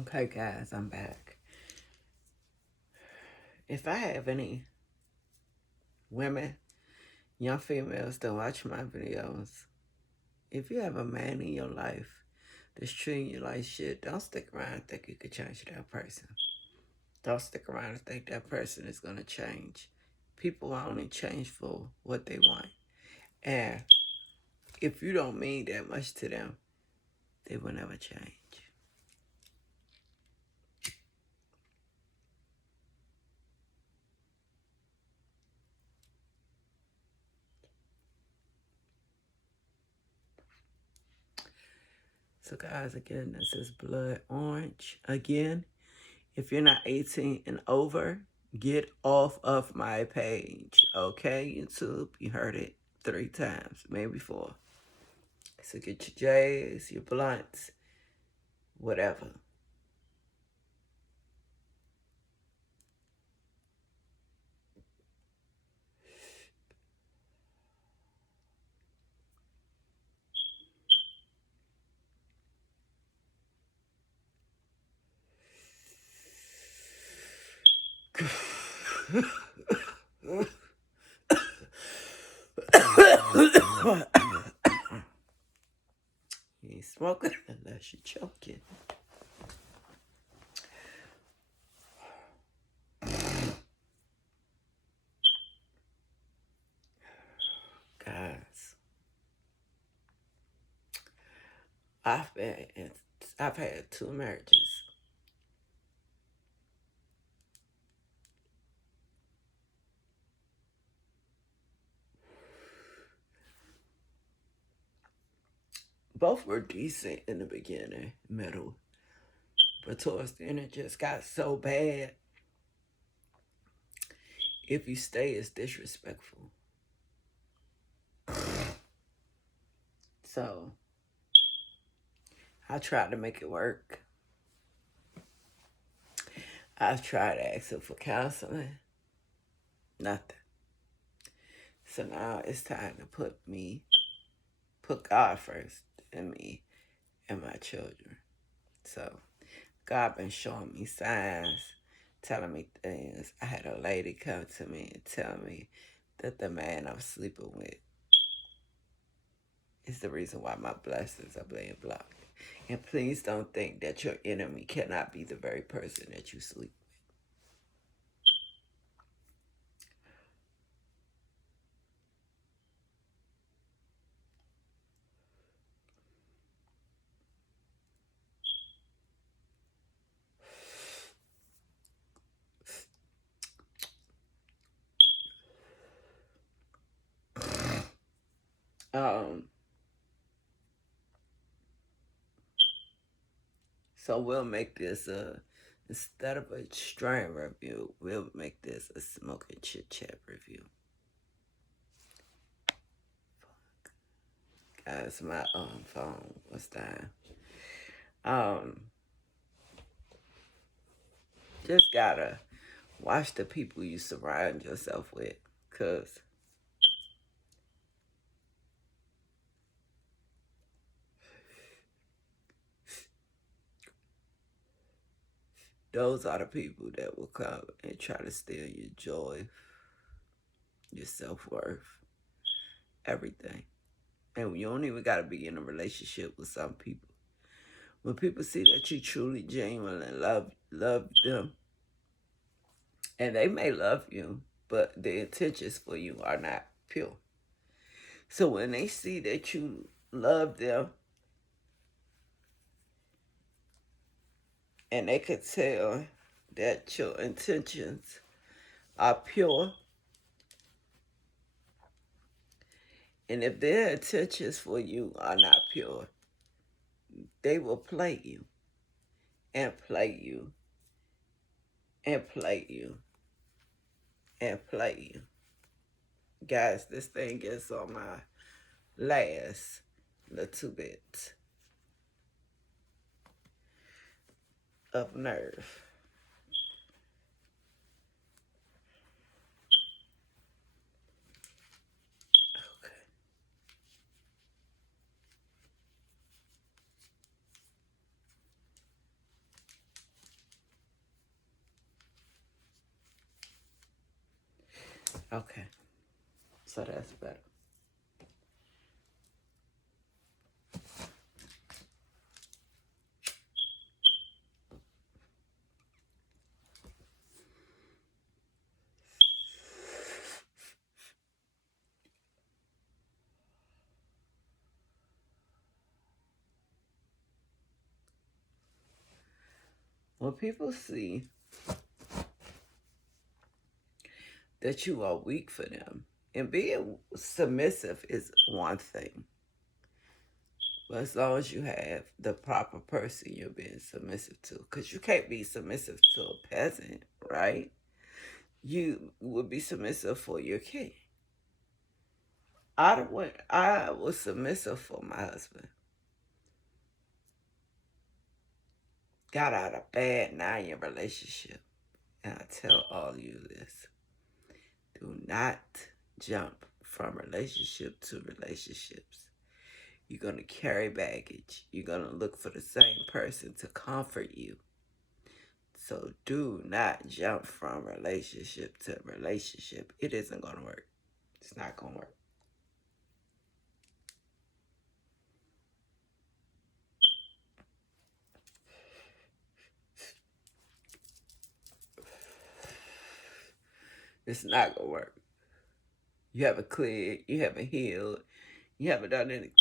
Okay, guys, I'm back. If I have any women, young females that watch my videos, if you have a man in your life that's treating you like shit, don't stick around and think you could change that person. Don't stick around and think that person is going to change. People only change for what they want. And if you don't mean that much to them, they will never change. So guys, again, this is Blood Orange. Again, if you're not 18 and over, get off of my page. Okay, YouTube? You heard it 3 times, maybe 4. So get your J's, your blunts, whatever. You ain't smoking unless you're choking. Guys, I've had 2 marriages. Both were decent in the beginning, middle. But towards the end, it just got so bad. If you stay, it's disrespectful. So, I tried to make it work. I've tried asking for counseling. Nothing. So now it's time to put God first in me and my children. So, God been showing me signs, telling me things. I had a lady come to me and tell me that the man I'm sleeping with is the reason why my blessings are being blocked. And please don't think that your enemy cannot be the very person that you sleep with. So we'll make this instead of a strain review, we'll make this a smoking chit chat review. Guys, my phone was dying. Just gotta watch the people you surround yourself with, cause those are the people that will come and try to steal your joy, your self-worth, everything. And you don't even gotta be in a relationship with some people. When people see that you truly genuinely love them, and they may love you, but the intentions for you are not pure. So when they see that you love them, and they could tell that your intentions are pure, and if their intentions for you are not pure, they will play you and play you and play you and play you. Guys, this thing is on my last little bit of nerve. Okay. Okay. So that's better. When people see that you are weak for them, and being submissive is one thing. But as long as you have the proper person you're being submissive to, because you can't be submissive to a peasant, right? You would be submissive for your king. I was submissive for my husband. Got out a bad 9-year relationship. And I tell all of you this. Do not jump from relationship to relationships. You're going to carry baggage. You're going to look for the same person to comfort you. So do not jump from relationship to relationship. It isn't going to work. It's not going to work. It's not going to work. You haven't cleared. You haven't healed. You haven't done anything.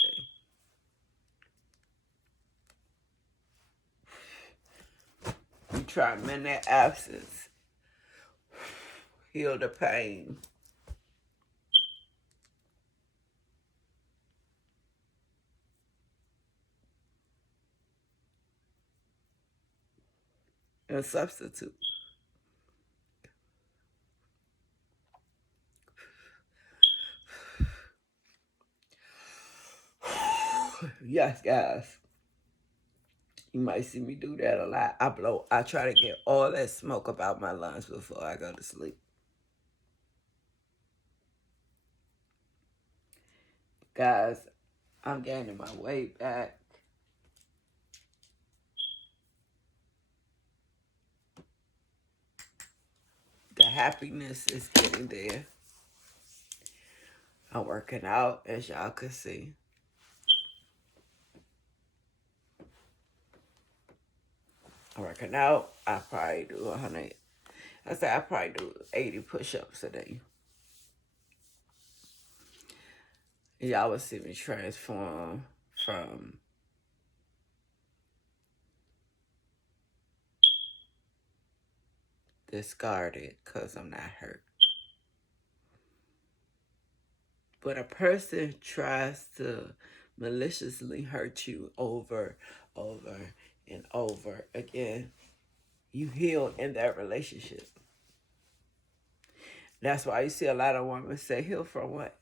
You try to mend that absence. Heal the pain. And substitute. Yes, guys. You might see me do that a lot. I try to get all that smoke up out my lungs before I go to sleep. Guys, I'm gaining my weight back. The happiness is getting there. I'm working out, as y'all can see. I'm working out. I probably do 100. I say I probably do 80 push-ups a day. Y'all will see me transform from discarded because I'm not hurt. But a person tries to maliciously hurt you over, and over again, you heal in that relationship. That's why you see a lot of women say, heal from what?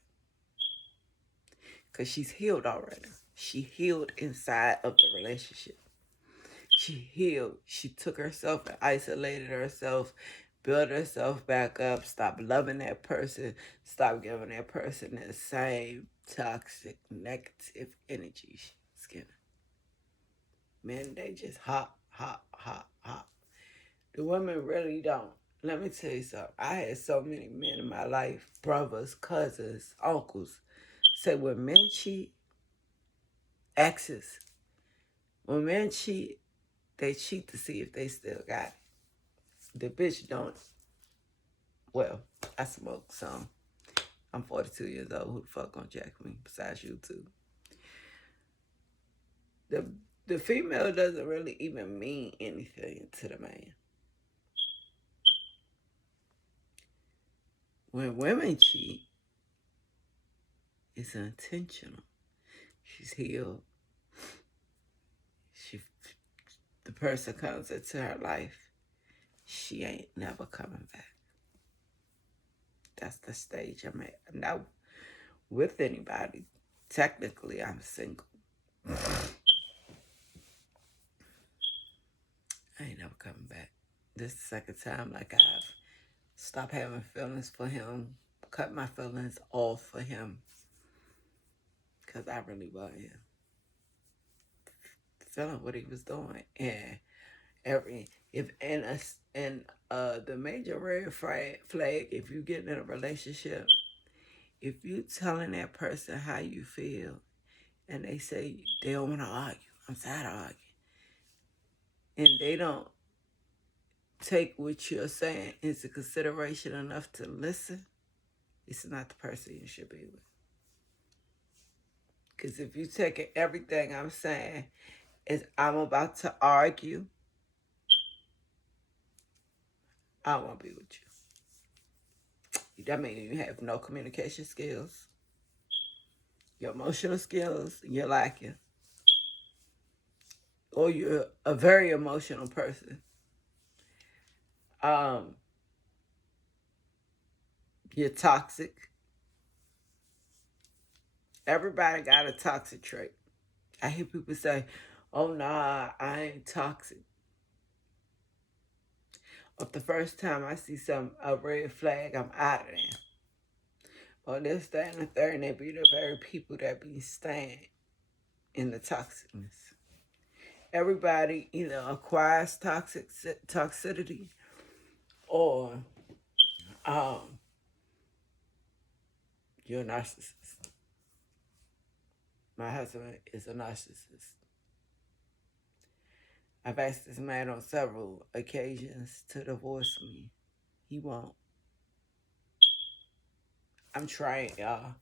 Because she's healed already. She healed inside of the relationship. She healed. She took herself and isolated herself, built herself back up, stopped loving that person, stopped giving that person the same toxic, negative energy she was giving. Men, they just hop, hop, hop, hop. The women really don't. Let me tell you something. I had so many men in my life, brothers, cousins, uncles, say when men cheat, exes. When men cheat, they cheat to see if they still got it. The bitch don't. Well, I smoke some. I'm 42 years old. Who the fuck gonna jack me besides you two? The female doesn't really even mean anything to the man. When women cheat, it's intentional. She's healed. The person comes into her life. She ain't never coming back. That's the stage I'm at. I'm not with anybody. Technically, I'm single. I ain't never coming back. This is the second time like I've stopped having feelings for him, cut my feelings off for him, because I really wasn't feeling what he was doing. And Every if and us and the major red flag, if you get in a relationship, if you telling that person how you feel and they say they don't want to argue, I'm tired of arguing, and they don't take what you're saying into consideration enough to listen, it's not the person you should be with. Because if you take everything I'm saying as I'm about to argue, I won't be with you. That means you have no communication skills. Your emotional skills, you're lacking. Or you're a very emotional person. You're toxic. Everybody got a toxic trait. I hear people say, oh, nah, I ain't toxic. But the first time I see a red flag, I'm out of there. Or this, that, and the third, and they be the very people that be staying in the toxicness. Everybody either acquires toxicity or you're a narcissist. My husband is a narcissist. I've asked this man on several occasions to divorce me. He won't. I'm trying, y'all.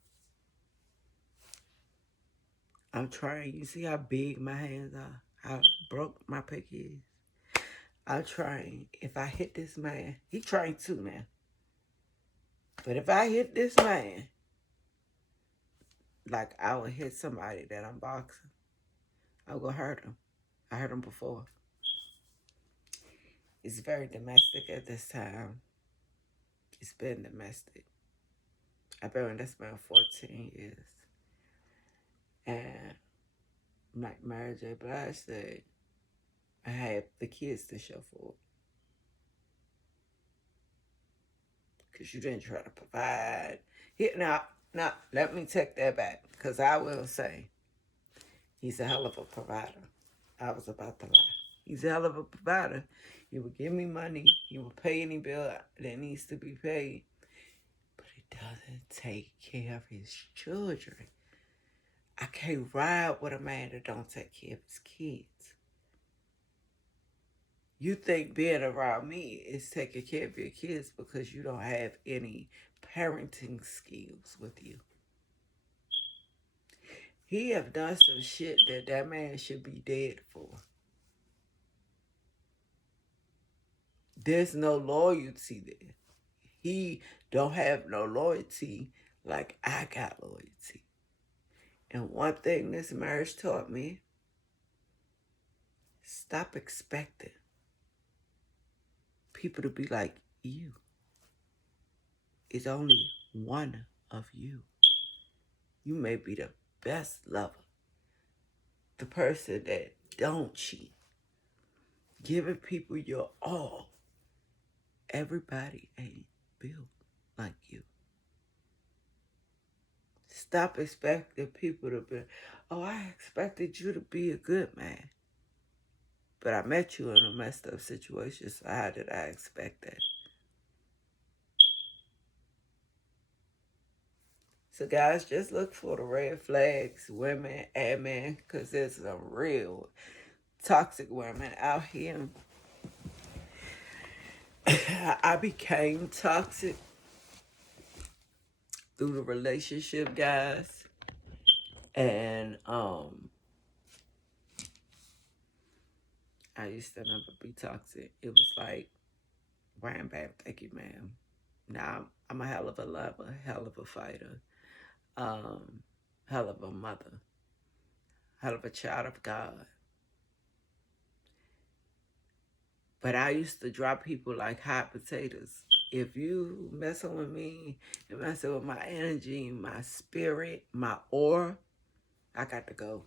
I'm trying. You see how big my hands are? How broke my pinky is? I'm trying. If I hit this man, he trying too now. But if I hit this man, like I would hit somebody that I'm boxing, I'm going to hurt him. I hurt him before. It's very domestic at this time. It's been domestic. I've been with this man 14 years. And like Mary J. Blige said, I had the kids to show for it. Because you didn't try to provide. Now, let me take that back. Because I will say, he's a hell of a provider. I was about to lie. He's a hell of a provider. He will give me money. He will pay any bill that needs to be paid. But he doesn't take care of his children. I can't ride with a man that don't take care of his kids. You think being around me is taking care of your kids because you don't have any parenting skills with you. He have done some shit that man should be dead for. There's no loyalty there. He don't have no loyalty like I got loyalty. And one thing this marriage taught me, stop expecting people to be like you. It's only one of you. You may be the best lover, the person that don't cheat, giving people your all. Everybody ain't built like you. Stop expecting people to be, oh, I expected you to be a good man. But I met you in a messed up situation, so how did I expect that? So guys, just look for the red flags, women and men, because there's some real toxic women out here. I became toxic through the relationship, guys. And I used to never be toxic. It was like, wham, bam, thank you, ma'am. Now I'm a hell of a lover, hell of a fighter, hell of a mother, hell of a child of God. But I used to drop people like hot potatoes. If you messing with me and messing with my energy, my spirit, my aura, I got to go.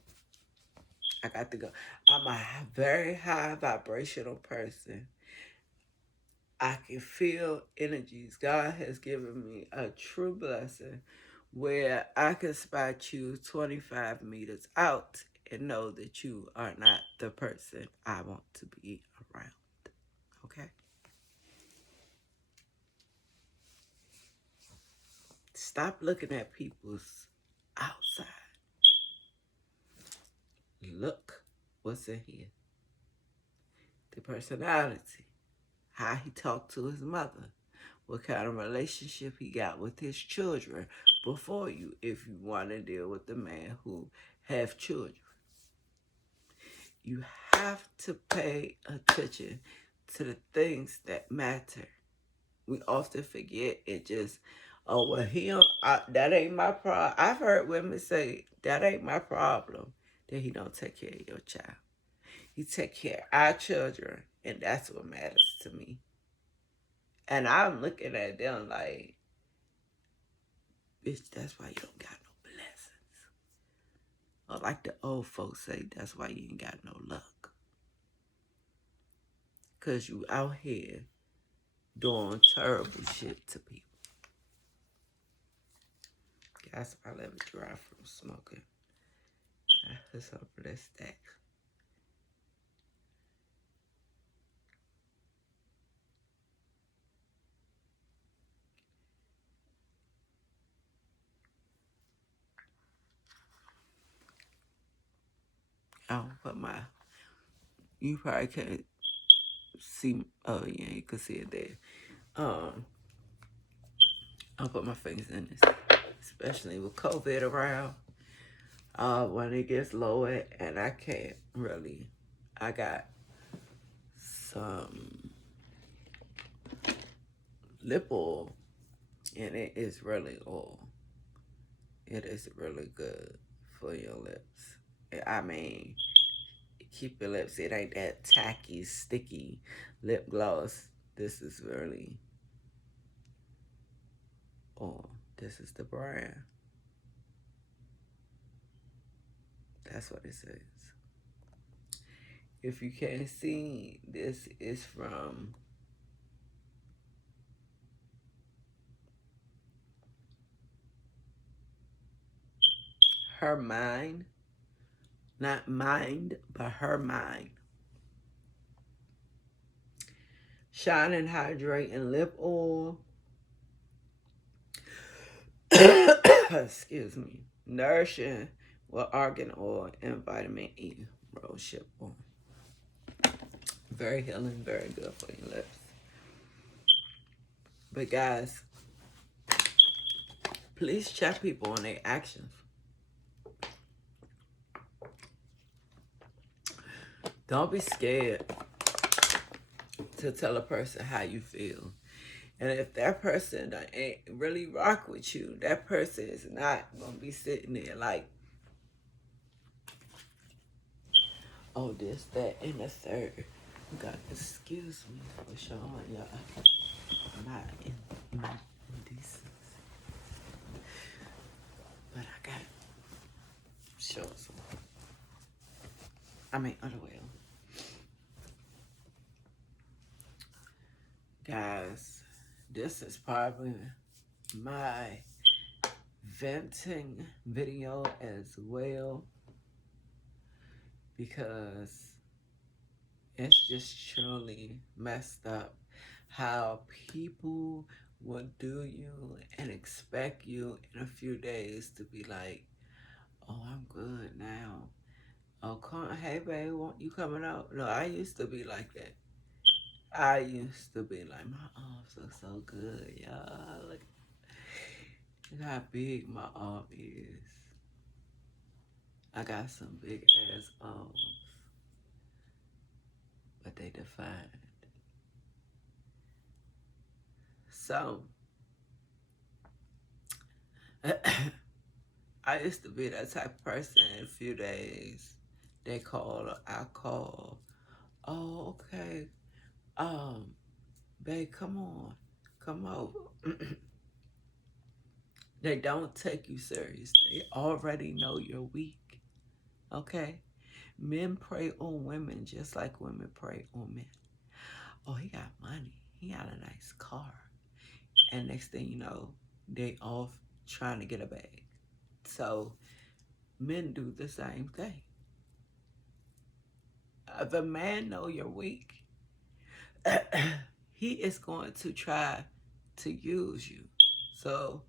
I got to go. I'm a very high vibrational person. I can feel energies. God has given me a true blessing where I can spot you 25 meters out and know that you are not the person I want to be around. Okay? Stop looking at people's outside. Look what's in here. The personality. How he talked to his mother. What kind of relationship he got with his children before you, if you want to deal with the man who have children. You have to pay attention to the things that matter. We often forget it just, oh, well, that ain't my problem. I've heard women say, that ain't my problem, that he don't take care of your child. He take care of our children, and that's what matters to me. And I'm looking at them like, bitch, that's why you don't got no blessings. Or like the old folks say, that's why you ain't got no luck. Because you out here doing terrible shit to people. Guys, I let me dry from smoking. I put some of that stack. I don't put my, you probably can't see, oh yeah, you can see it there. I'll put my fingers in this, especially with COVID around. When it gets lower and I can't really, I got some lip oil and it is really oil. It is really good for your lips. I mean, keep your lips, it ain't that tacky, sticky lip gloss. This is really oil. This is the brand. That's what it says. If you can't see, this is from Her Mind. Not mind, but Her Mind. Shine and Hydrating Lip Oil. Excuse me. Nourishing with argan oil and vitamin E rosehip oil. Very healing, very good for your lips. But guys, please check people on their actions. Don't be scared to tell a person how you feel. And if that person ain't really rock with you, that person is not going to be sitting there like, oh, this, that, and the third. God, excuse me for showing y'all my indecency. But I got shorts on. I mean, underwear. Guys, this is probably my venting video as well, because it's just truly messed up how people will do you and expect you in a few days to be like, oh, I'm good now. Oh, hey, babe, want you coming out? No, I used to be like that. I used to be like, my arms look so good, y'all. Look how big my arm is. I got some big ass arms, but they defined. So, I used to be that type of person. In a few days, they call or I call. Oh, okay. Babe, come on. Come over. They don't take you serious. They already know you're weak. Okay? Men prey on women just like women prey on men. Oh, he got money. He got a nice car. And next thing you know, they off trying to get a bag. So men do the same thing. the man know you're weak, he is going to try to use you. So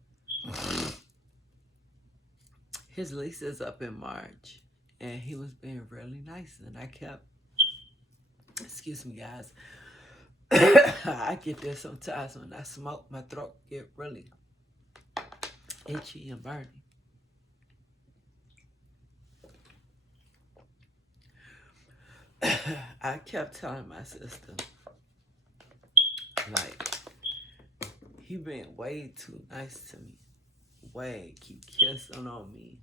his lease is up in March, and he was being really nice, and I kept, excuse me, guys. I get this sometimes when I smoke, my throat get really itchy and burning. I kept telling my sister, like, he been way too nice to me. Way, keep kissing on me.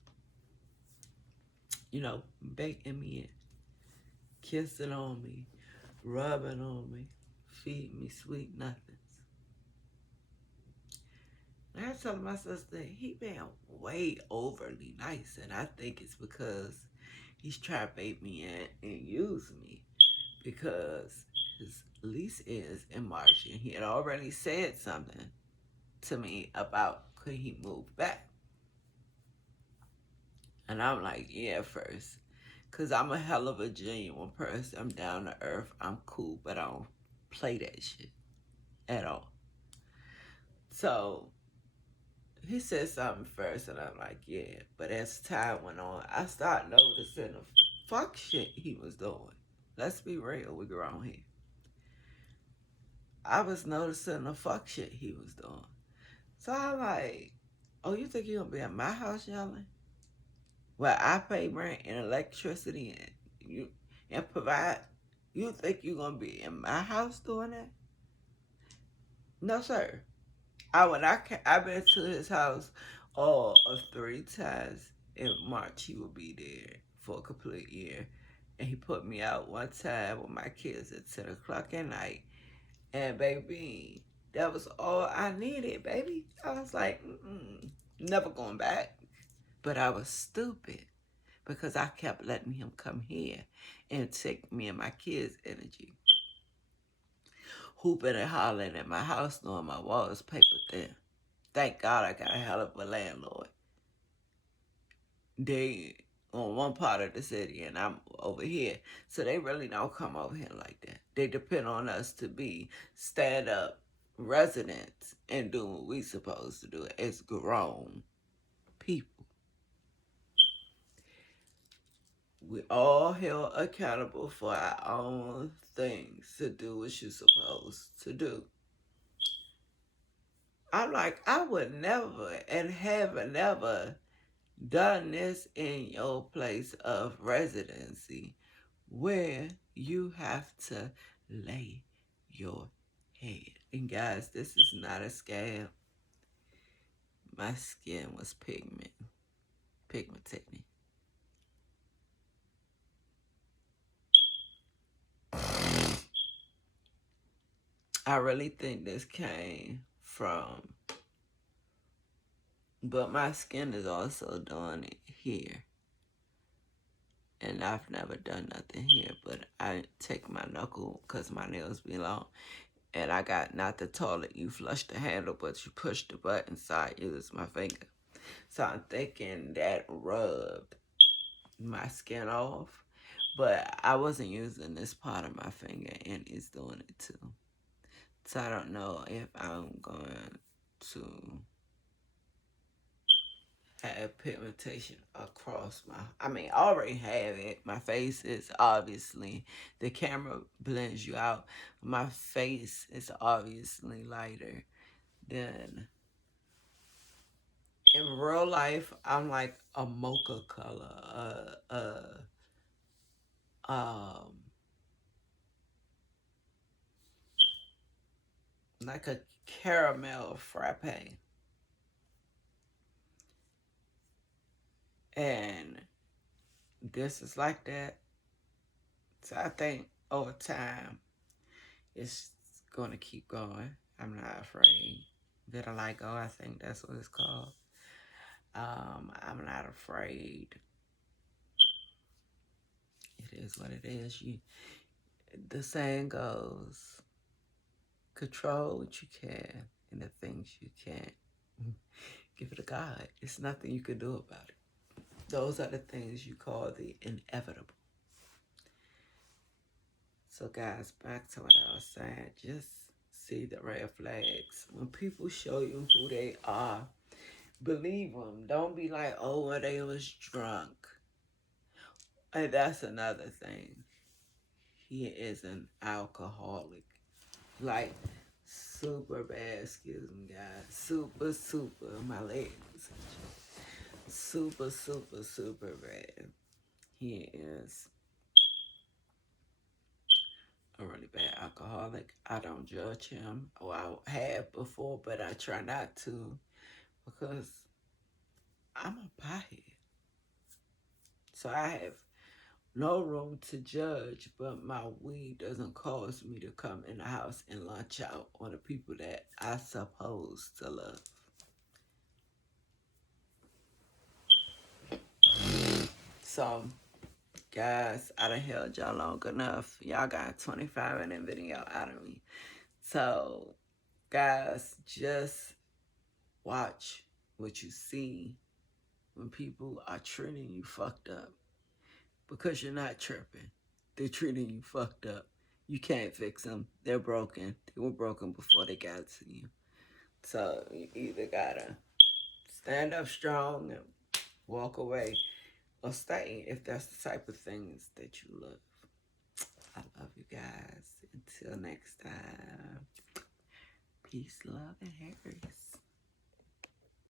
You know, baking me in, kissing on me, rubbing on me, feeding me sweet nothings. And I told my sister, he been way overly nice, and I think it's because he's trying to bait me in and use me, because his lease is in March, and he had already said something to me about could he move back. And I'm like, yeah, first. Because I'm a hell of a genuine person. I'm down to earth. I'm cool, but I don't play that shit at all. So he said something first, and I'm like, yeah. But as time went on, I started noticing the fuck shit he was doing. Let's be real, we grown here. I was noticing the fuck shit he was doing. So I'm like, oh, you think you gonna be at my house yelling? Well, I pay rent and electricity and provide. You think you gonna be in my house doing that? No, sir. I've been to his house all of 3 times. In March, he will be there for a complete year, and he put me out one time with my kids at 10 o'clock at night. And baby, that was all I needed, baby. I was like, never going back. But I was stupid because I kept letting him come here and take me and my kids' energy. Hooping and hollering at my house knowing my walls paper thin. Thank God I got a hell of a landlord. They on one part of the city and I'm over here. So they really don't come over here like that. They depend on us to be stand-up residents and do what we supposed to do as grown people. We all held accountable for our own things to do what you're supposed to do. I'm like, I would never and have never done this in your place of residency where you have to lay your head. And guys, this is not a scam. My skin was pigmented. I really think this came from, but my skin is also doing it here. And I've never done nothing here, but I take my knuckle because my nails be long. And I got not the toilet, you flush the handle, but you push the button, so I use my finger. So I'm thinking that rubbed my skin off, but I wasn't using this part of my finger, and it's doing it too. So I don't know if I'm going to have pigmentation across I already have it. My face is obviously, the camera blends you out. My face is obviously lighter than, in real life, I'm like a mocha color, like a caramel frappe. And this is like that. So I think over time, it's going to keep going. I'm not afraid. Vitiligo, I think that's what it's called. I'm not afraid. It is what it is. The saying goes, control what you can and the things you can't. Give it to God. It's nothing you can do about it. Those are the things you call the inevitable. So guys, back to what I was saying. Just see the red flags. When people show you who they are, believe them. Don't be like, oh, well, they was drunk. And that's another thing. He is an alcoholic. Like, super bad, excuse me, guys. Super, my legs. Super, super bad. He is a really bad alcoholic. I don't judge him. Well, I have before, but I try not to because I'm a pothead. So I have no room to judge, but my weed doesn't cause me to come in the house and lunch out on the people that I supposed to love. So, guys, I done held y'all long enough. Y'all got 25-minute video out of me. So, guys, just watch what you see when people are treating you fucked up. Because you're not tripping. They're treating you fucked up. You can't fix them. They're broken. They were broken before they got to you. So you either gotta stand up strong and walk away or stay if that's the type of things that you love. I love you guys. Until next time. Peace, love, and Harris.